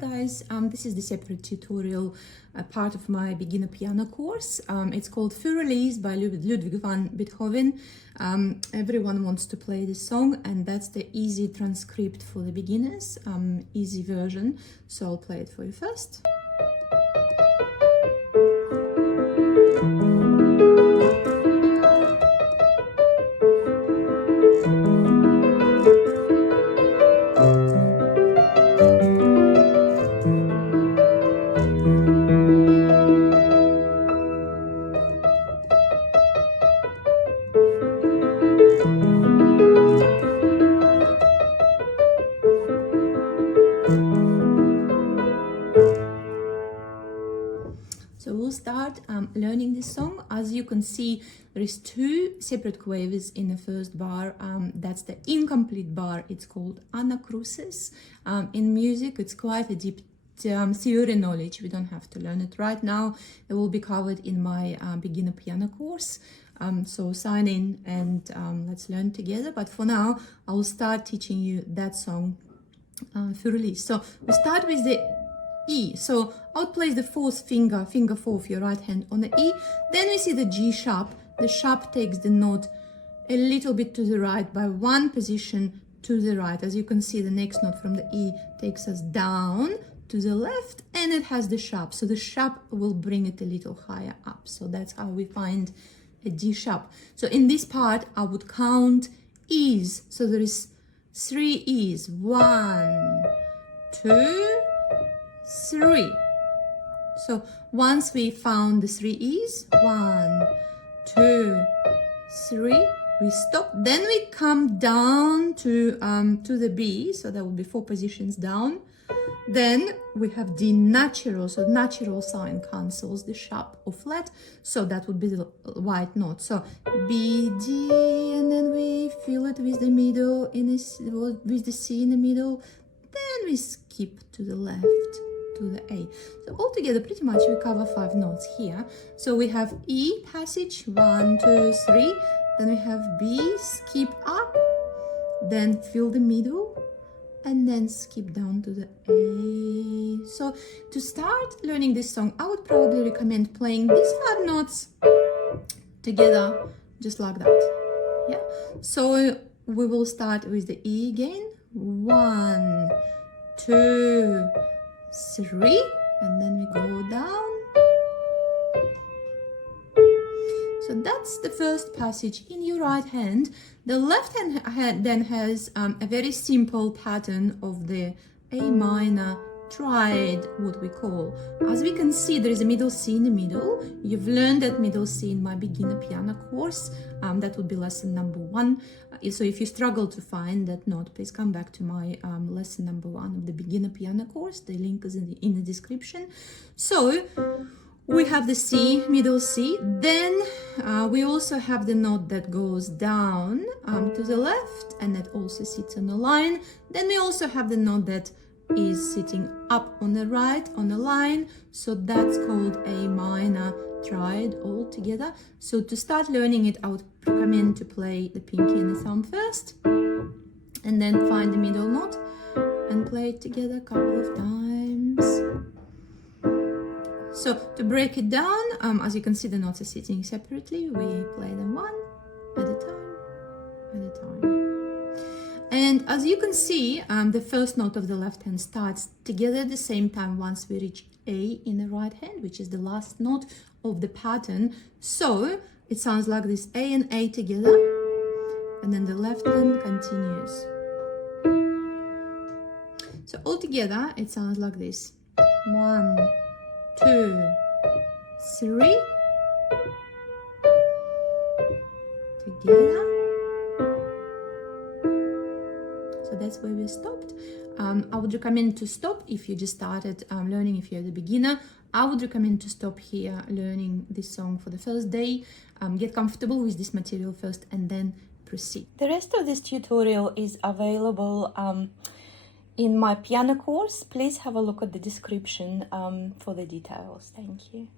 guys, this is the separate tutorial part of my beginner piano course. It's called Für Elise by Ludwig van Beethoven. Everyone wants to play this song, and that's the easy transcript for the beginners, easy version. So I'll play it for you first. So we'll start learning this song. As you can see, there is two separate quavers in the first bar. That's the incomplete bar. It's called anacrusis. In music, it's quite a deep theory knowledge. We don't have to learn it right now. It will be covered in my beginner piano course. So sign in and let's learn together. But for now, I will start teaching you that song, Für Elise. So we start with the E. So I would place the fourth finger 4 of your right hand on the E. Then we see the G sharp. The sharp takes the note a little bit to the right by one position to the right. As you can see, the next note from the E takes us down to the left, and it has the sharp. So the sharp will bring it a little higher up. So that's how we find a D sharp. So in this part, I would count E's. So there is 3 E's. 1, 2, 3. So once we found the 3 E's, 1, 2, 3, we stop. Then we come down to the B. So that will be 4 positions down. Then we have D natural. So natural sign cancels the sharp or flat. So that would be the white note. So B, D, and then we fill it with the middle with the C in the middle. Then we skip to the left to the A. So altogether, pretty much we cover 5 notes here. So we have E passage, 1, 2, 3. Then we have B, skip up, then fill the middle, and then skip down to the A. So to start learning this song, I would probably recommend playing these 5 notes together, just like that. Yeah. So we will start with the E again. 1, 2, 3, and then we go down. So that's the first passage in your right hand. The left hand then has a very simple pattern of the A minor triad, what we call. As we can see, there is a middle C in the middle. You've learned that middle C in my beginner piano course. That would be lesson number 1. So if you struggle to find that note, please come back to my lesson number 1 of the beginner piano course. The link is in the description. So we have the C, middle C. Then we also have the note that goes down to the left, and that also sits on a line. Then we also have the note that is sitting up on the right on a line. So that's called A minor triad all together. So to start learning it, I would recommend to play the pinky and the thumb first, and then find the middle note and play it together a couple of times. So to break it down, as you can see, the notes are sitting separately. We play them one at a time. And as you can see, the first note of the left hand starts together at the same time once we reach A in the right hand, which is the last note of the pattern. So it sounds like this: A and A together, and then the left hand continues. So all together, it sounds like this: 1, 2, 3, together. So that's where we stopped. I would recommend to stop if you just started learning. If you're the beginner, I would recommend to stop here learning this song for the first day. Get comfortable with this material first and then proceed. The rest of this tutorial is available in my piano course. Please have a look at the description for the details. Thank you.